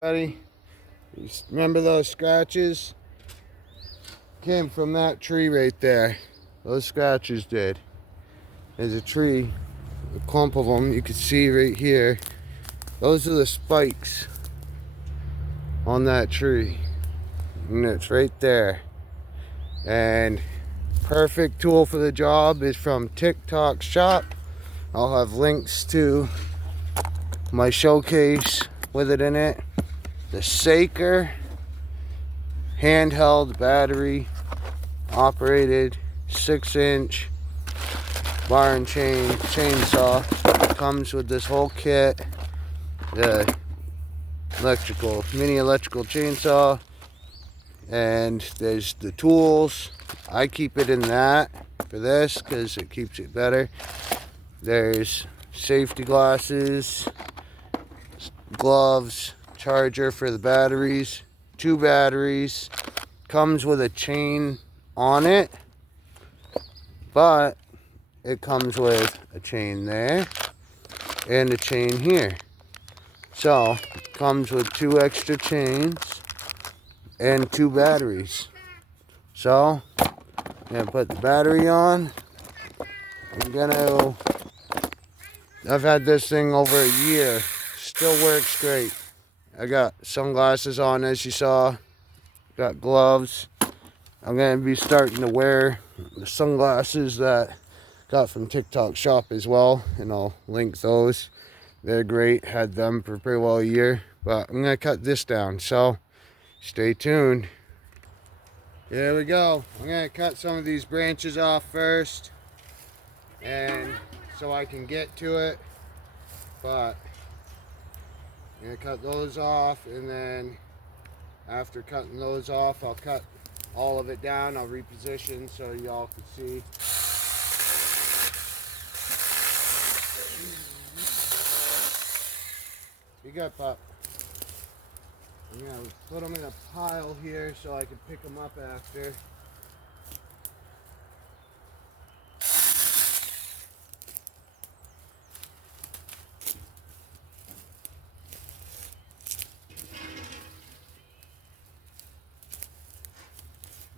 Buddy, remember those scratches? Came from that tree right there. Those scratches did. There's a tree, a clump of them you can see right here. Those are the spikes on that tree. And it's right there. And perfect tool for the job is from TikTok shop. I'll have links to my showcase with it in it. The Saker handheld battery operated 6-inch bar and chain chainsaw. Comes with this whole kit. The mini electrical chainsaw, and there's the tools. I keep it in that for this because it keeps it better. There's safety glasses, gloves, charger for the batteries, 2 batteries. Comes with a chain on it, but it comes with a chain there and a chain here. So it comes with 2 extra chains and 2 batteries. So I'm gonna put the battery on. I've had this thing over a year. Still works great. I got sunglasses on, as you saw. Got gloves. I'm gonna be starting to wear the sunglasses that I got from TikTok shop as well, and I'll link those. They're great. Had them for pretty well a year, but I'm gonna cut this down, so stay tuned. Here we go. I'm gonna cut some of these branches off first, and so I can get to it. But I'm gonna cut those off, and then after cutting those off, I'll cut all of it down. I'll reposition so y'all can see. You got pup. I'm gonna put them in a pile here so I can pick them up after.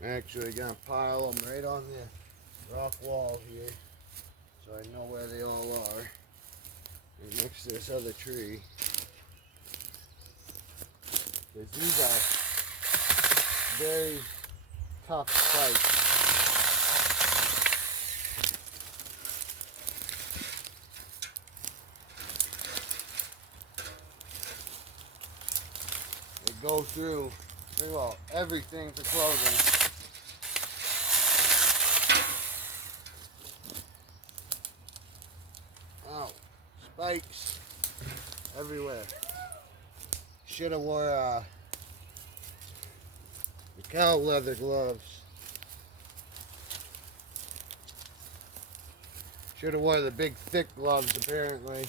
I'm actually gonna pile them right on the rock wall here so I know where they all are. Right next to this other tree. Because these are very tough spikes. They go through pretty well everything for clothing. Wow, spikes everywhere. Should have wore the cow leather gloves. Should have wore the big thick gloves apparently.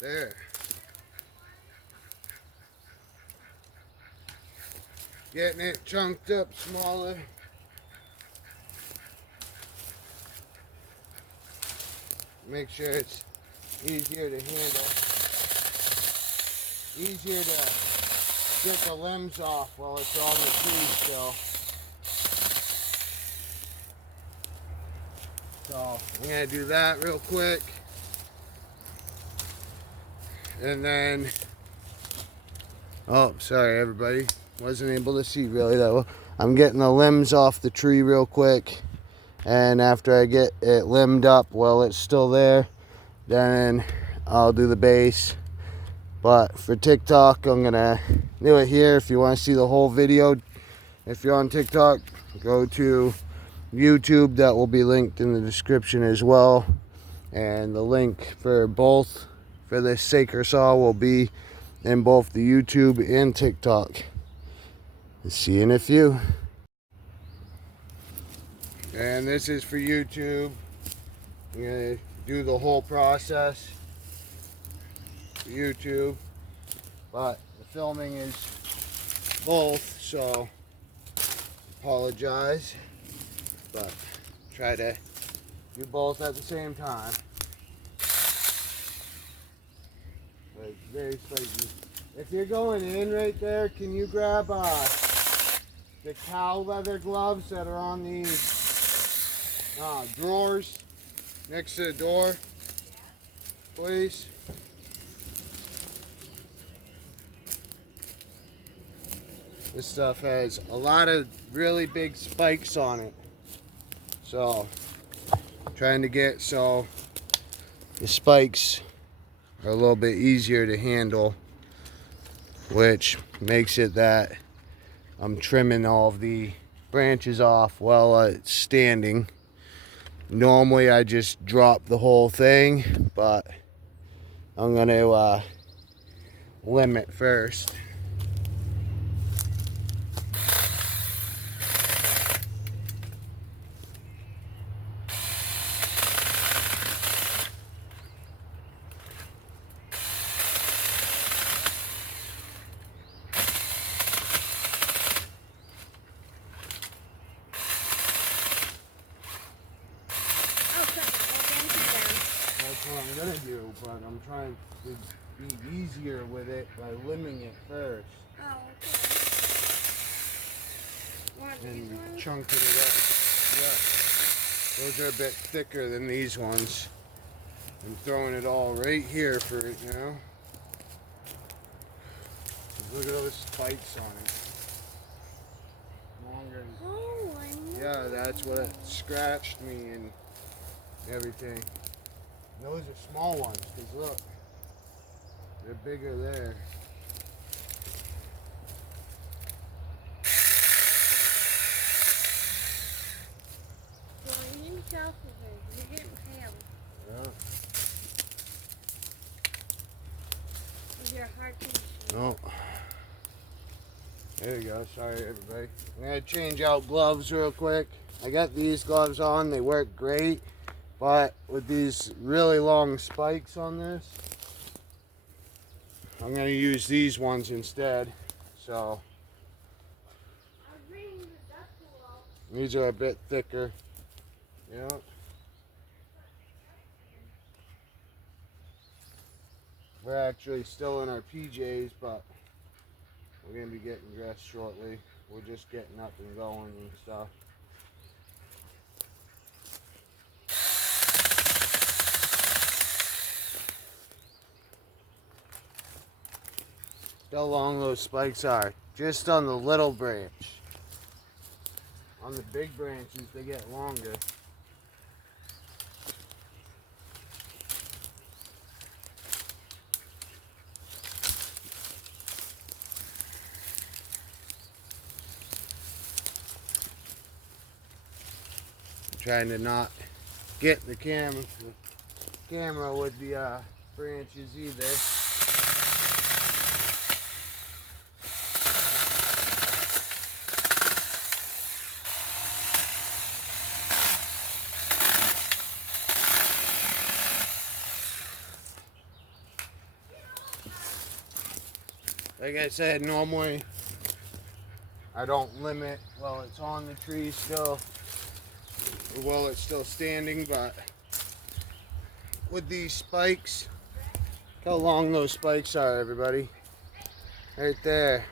There. Getting it chunked up smaller. Make sure it's easier to handle. Easier to get the limbs off while it's on the tree still. So I'm gonna do that real quick. And then, oh, sorry everybody, wasn't able to see really that well. I'm getting the limbs off the tree real quick, and after I get it limbed up while it's still there, then I'll do the base. But for TikTok, I'm gonna do it here. If you want to see the whole video, if you're on TikTok, go to YouTube. That will be linked in the description as well. And the link for both for this Saker saw will be in both the YouTube and TikTok. See you in a few. And this is for YouTube. I'm gonna do the whole process for YouTube, but the filming is both, so apologize, but try to do both at the same time. But it's very spiky. If you're going in right there, can you grab the cow leather gloves that are on these drawers next to the door, please? This stuff has a lot of really big spikes on it, so trying to get so the spikes are a little bit easier to handle, which makes it that I'm trimming all of the branches off while it's standing. Normally I just drop the whole thing, but I'm gonna limit first. That's what I'm gonna do, but I'm trying to be easier with it by limiting it first. Oh, okay. And chunking it up. Yeah. Those are a bit thicker than these ones. I'm throwing it all right here for it now. Look at those spikes on it. Longer. Oh, I know. Yeah, that's what it scratched me and everything. Those are small ones, because look, they're bigger there. So you need self you're getting pale. Yeah. With your heart condition. No. There you go. Sorry, everybody. I'm going to change out gloves real quick. I got these gloves on. They work great. But with these really long spikes on this, I'm going to use these ones instead. So these are a bit thicker. Yeah. We're actually still in our PJs, but we're going to be getting dressed shortly. We're just getting up and going and stuff. How long those spikes are, just on the little branch. On the big branches, they get longer. I'm trying to not get the camera with the branches either. Like I said, normally I don't limit while it's on the tree still, or while it's still standing, but with these spikes, look how long those spikes are, everybody. Right there.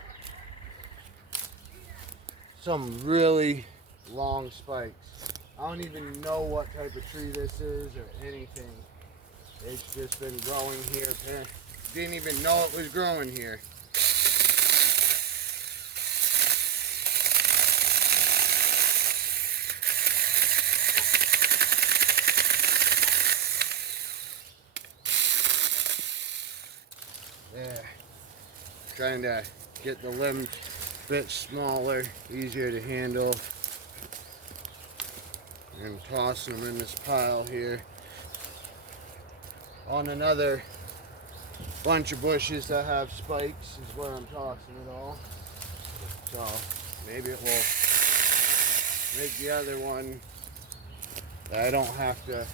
Some really long spikes. I don't even know what type of tree this is or anything. It's just been growing here. Didn't even know it was growing here. Yeah. Trying to get the limbs a bit smaller, easier to handle. And tossing them in this pile here. on another bunch of bushes that have spikes is where I'm tossing it all. So maybe it will make the other one that I don't have to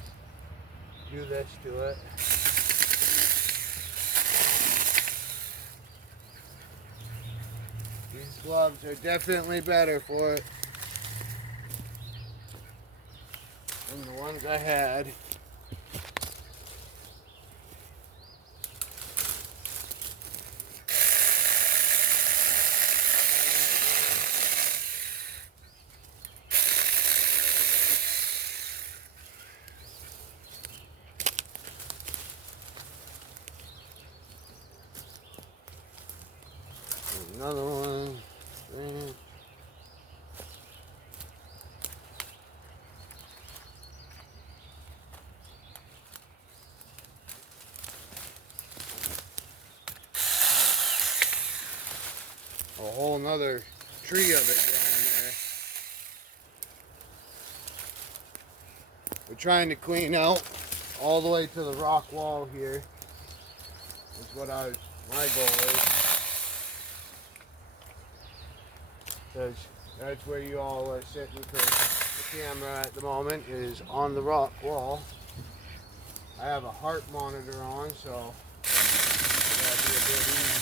do this to it. These gloves are definitely better for it than the ones I had. Another one. A whole nother tree of it down there. We're trying to clean out all the way to the rock wall here. That's what my goal is. Because that's where you all are sitting, because the camera at the moment is on the rock wall. I have a heart monitor on, so that'll be a bit easy.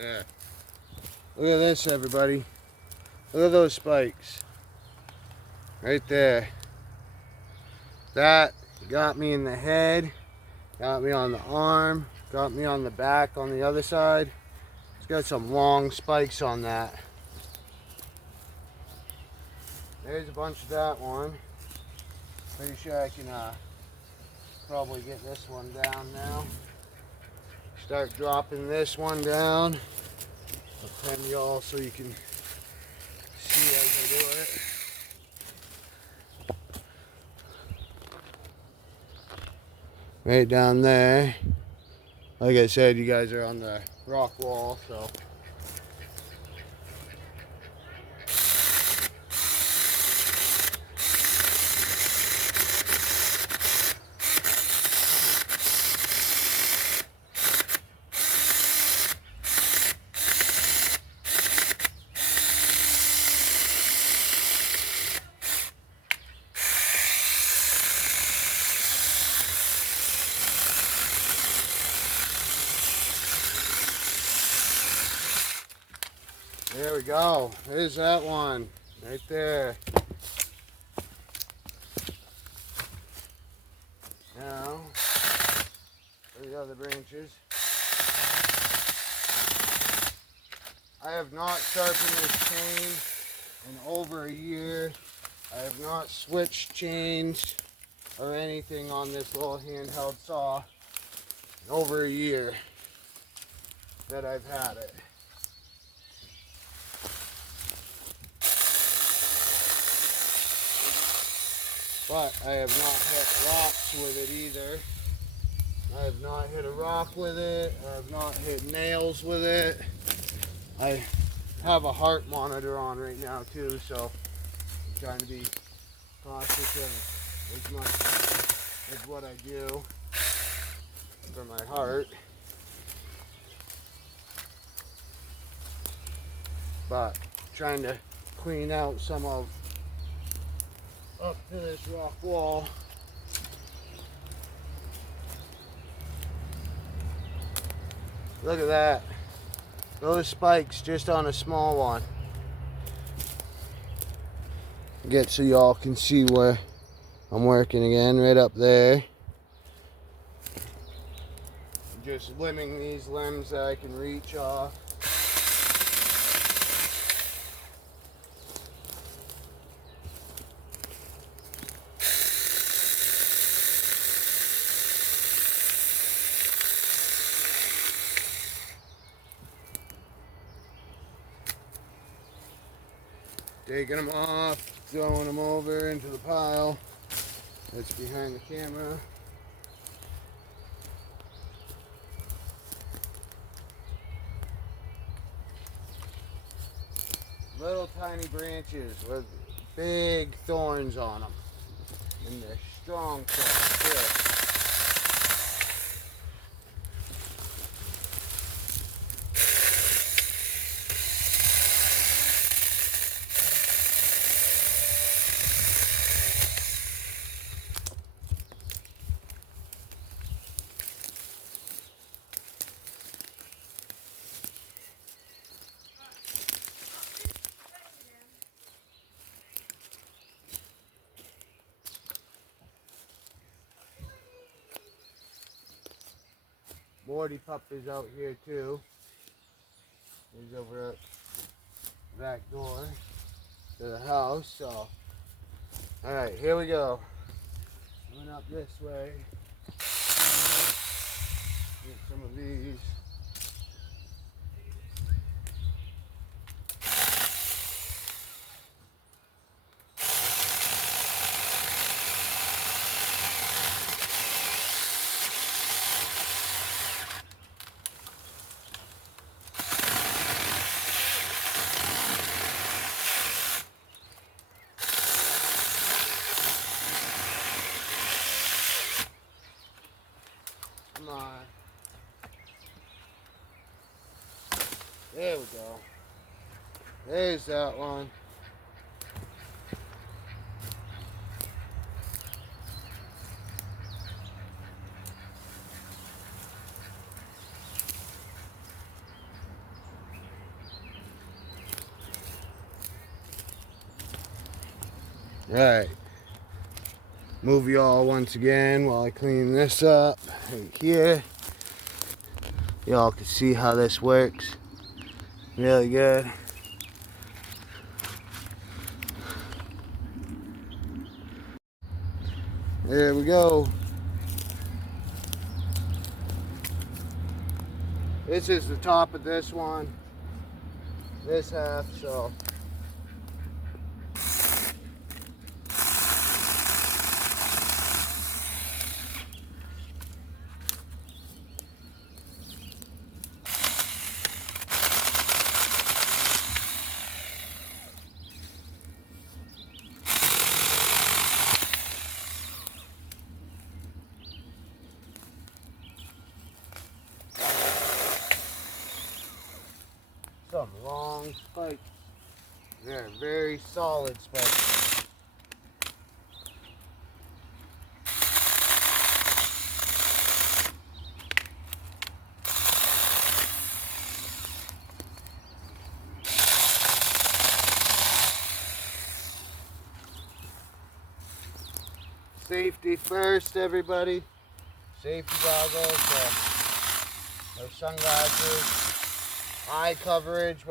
Yeah. Look at this, everybody. Look at those spikes. Right there. That got me in the head, got me on the arm, got me on the back on the other side. It's got some long spikes on that. There's a bunch of that one. Pretty sure I can probably get this one down now. Start dropping this one down. I'll pen y'all so you can see as I do it. Right down there. Like I said, you guys are on the rock wall, so. There we go. There's that one right there. Now, for the other branches. I have not sharpened this chain in over a year. I have not switched chains or anything on this little handheld saw in over a year that I've had it. But I have not hit rocks with it either. I have not hit a rock with it. I have not hit nails with it. I have a heart monitor on right now too, so I'm trying to be cautious of as much as what I do for my heart. But trying to clean out some of up to this rock wall. Look at that. those spikes just on a small one. Get so y'all can see where I'm working again, right up there. Just limbing these limbs that I can reach off. Taking them off, throwing them over into the pile that's behind the camera. Little tiny branches with big thorns on them. And they're strong thorns too. Morty pup is out here too. He's over at the back door to the house. So, alright, here we go. Going up this way. Get some of these. Come on. There we go. There's that one. Alright. Move y'all once again while I clean this up right here. Y'all can see how this works. Really good. There we go. This is the top of this one. This half, so. Some long spikes. They're very solid spikes. Safety first, everybody. Safety goggles, no sunglasses. Eye coverage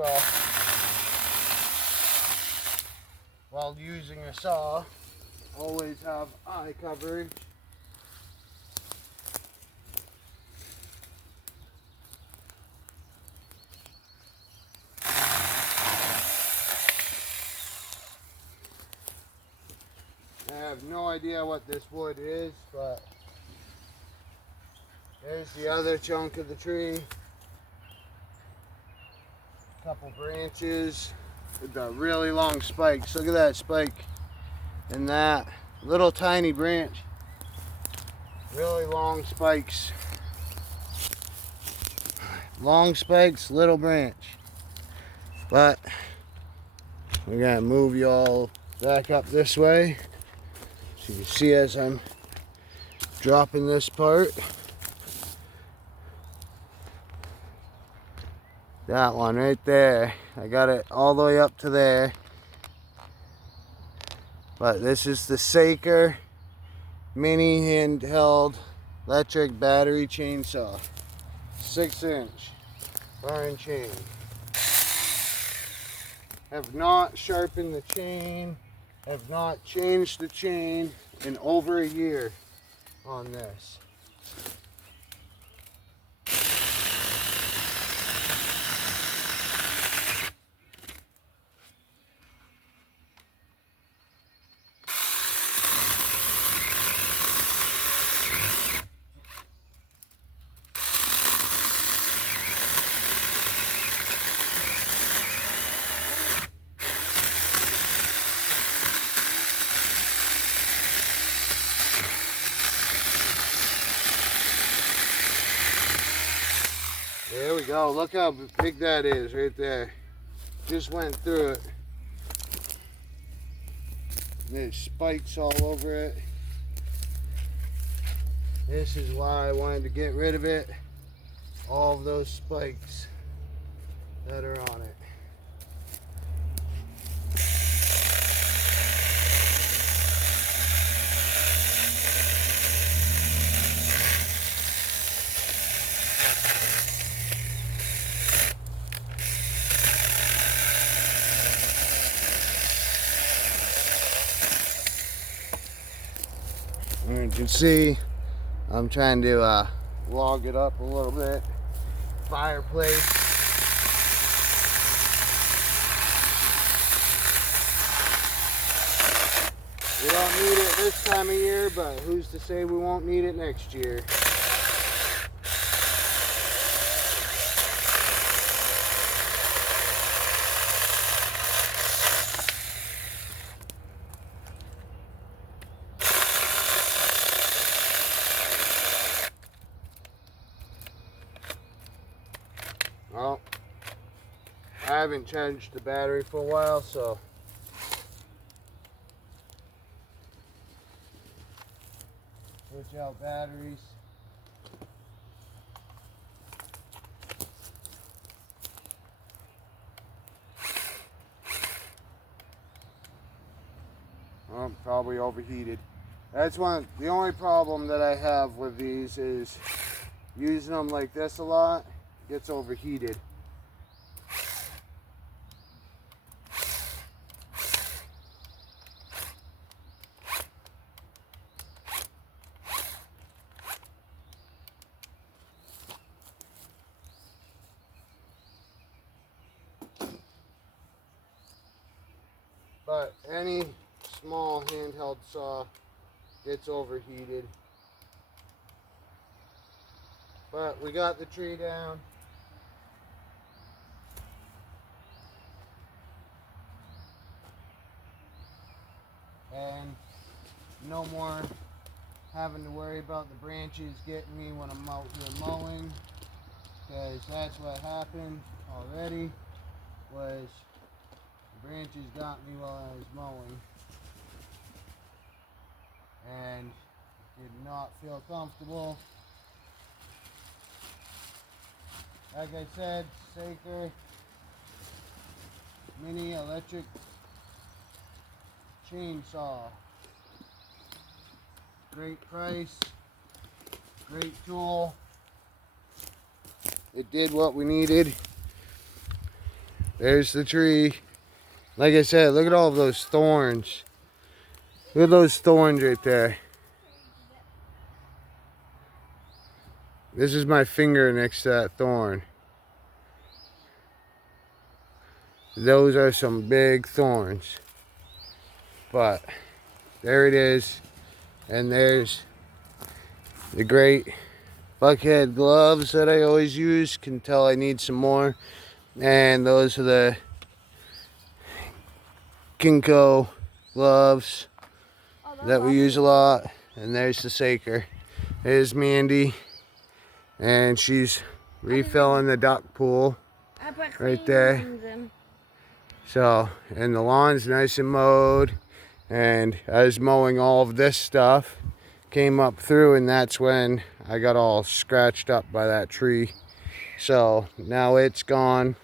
while using a saw. Always have eye coverage. I have no idea what this wood is, but there's the other chunk of the tree. Couple branches with the really long spikes. Look at that spike and that little tiny branch. Really long spikes. Long spikes, little branch. But we're gonna move y'all back up this way so you can see as I'm dropping this part. That one right there. I got it all the way up to there. But this is the Saker mini handheld electric battery chainsaw. 6-inch bar and chain. Have not sharpened the chain. Have not changed the chain in over a year on this. There we go. Look how big that is right there. Just went through it. There's spikes all over it. This is why I wanted to get rid of it. All of those spikes that are on it. And you can see I'm trying to log it up a little bit. Fireplace. We don't need it this time of year, but who's to say we won't need it next year? Well, I haven't charged the battery for a while, so switch out batteries. Oh, probably overheated. That's the only problem that I have with these is using them like this a lot gets overheated. But any small handheld saw gets overheated. But we got the tree down. And no more having to worry about the branches getting me when I'm out here mowing, because that's what happened already, was the branches got me while I was mowing and did not feel comfortable. Like I said, Saker mini electric chainsaw. Great price, great tool. It did what we needed. There's the tree. Like I said, look at all of those thorns. Look at those thorns right there. This is my finger next to that thorn. Those are some big thorns. But there it is. And there's the great buckhead gloves that I always use. Can tell I need some more. And those are the Kinko gloves that we use a lot. And there's the Saker. There's Mandy. And she's refilling the duck pool right there. So, and the lawn's nice and mowed. And I was mowing all of this stuff. Came up through, and that's when I got all scratched up by that tree. So now it's gone,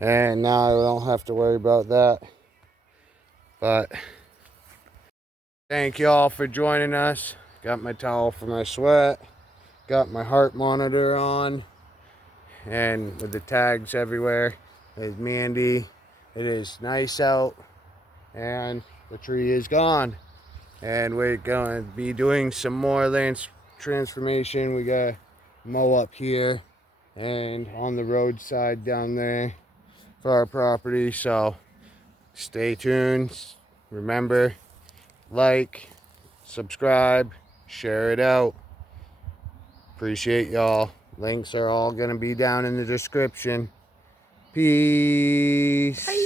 and now I don't have to worry about that. But thank y'all for joining us. Got my towel for my sweat, got my heart monitor on, and with the tags everywhere. There's Mandy. It is nice out, and the tree is gone. And we're going to be doing some more land transformation. We got mow up here and on the roadside down there for our property. So stay tuned. Remember, like, subscribe, share it out. Appreciate y'all. Links are all going to be down in the description. Peace.